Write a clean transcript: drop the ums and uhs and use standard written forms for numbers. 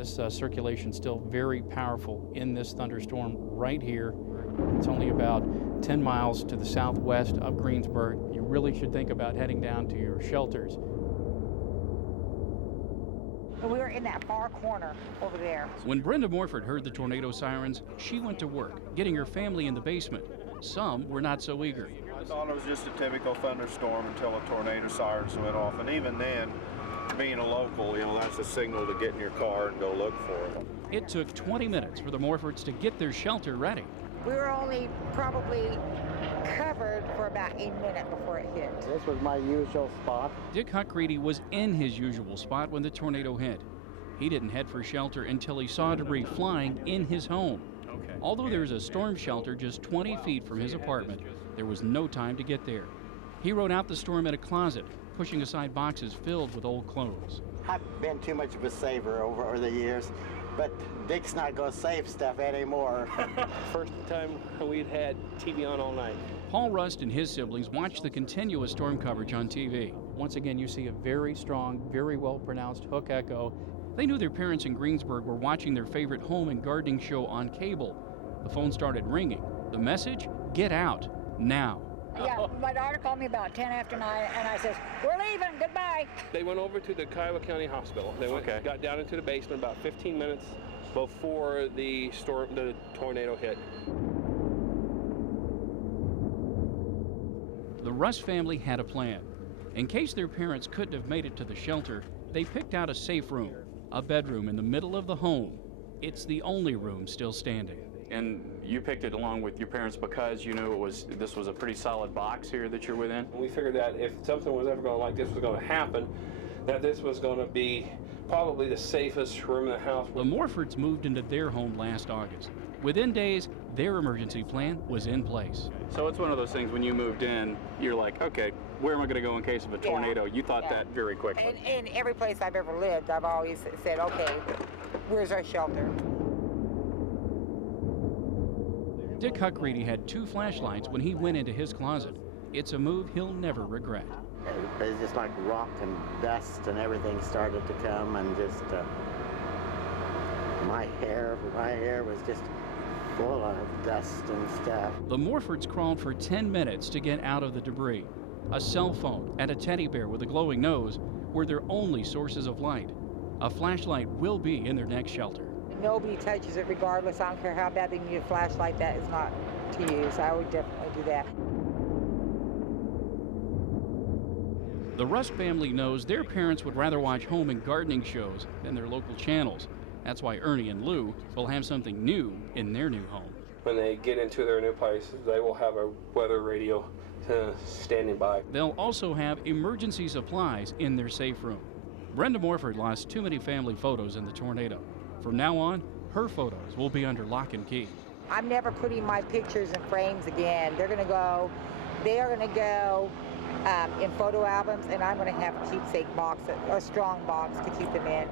This circulation still very powerful in this thunderstorm right here. It's only about 10 miles to the southwest of Greensburg. You really should think about heading down to your shelters. We were in that far corner over there. When Brenda Morford heard the tornado sirens, she went to work, getting her family in the basement. Some were not so eager. I thought it was just a typical thunderstorm until the tornado sirens went off, and even then, being a local, that's a signal to get in your car and go look for them. It took 20 minutes for the Morfords to get their shelter ready. We were only probably covered for about a minute before it hit. This was my usual spot. Dick Huckreedy was in his usual spot when the tornado hit. He didn't head for shelter until he saw debris flying in his home. Although there's a storm shelter just 20 feet from his apartment, there was no time to get there. He rode out the storm in a closet, pushing aside boxes filled with old clothes. I've been too much of a saver over the years, but Dick's not going to save stuff anymore. First time we'd had TV on all night. Paul Rust and his siblings watched the continuous storm coverage on TV. Once again, you see a very strong, very well-pronounced hook echo. They knew their parents in Greensburg were watching their favorite home and gardening show on cable. The phone started ringing. The message? Get out, now. Yeah, my daughter called me about 10 after 9, and I said, we're leaving, goodbye. They went over to the Kiowa County Hospital. They got down into the basement about 15 minutes before the tornado hit. The Rust family had a plan. In case their parents couldn't have made it to the shelter, they picked out a safe room, a bedroom in the middle of the home. It's the only room still standing. And you picked it along with your parents because you knew this was a pretty solid box here that you're within? We figured that if something was ever like this was going to happen, that this was going to be probably the safest room in the house. The Morfords moved into their home last August. Within days, their emergency plan was in place. So it's one of those things when you moved in, you're like, okay, where am I going to go in case of a tornado? You thought that very quickly. And in every place I've ever lived, I've always said, okay, where's our shelter? Dick Huckreedy had 2 flashlights when he went into his closet. It's a move he'll never regret. It was just like rock and dust and everything started to come, and just my hair was just full of dust and stuff. The Morfords crawled for 10 minutes to get out of the debris. A cell phone and a teddy bear with a glowing nose were their only sources of light. A flashlight will be in their next shelter. Nobody touches it regardless. I don't care how bad they need a flashlight, that is not to use. I would definitely do that. The Rust family knows their parents would rather watch home and gardening shows than their local channels. That's why Ernie and Lou will have something new in their new home. When they get into their new place, they will have a weather radio standing by. They'll also have emergency supplies in their safe room. Brenda Morford lost too many family photos in the tornado. From now on, her photos will be under lock and key. I'm never putting my pictures in frames again. They are going to go in photo albums, and I'm going to have a keepsake box, a strong box to keep them in.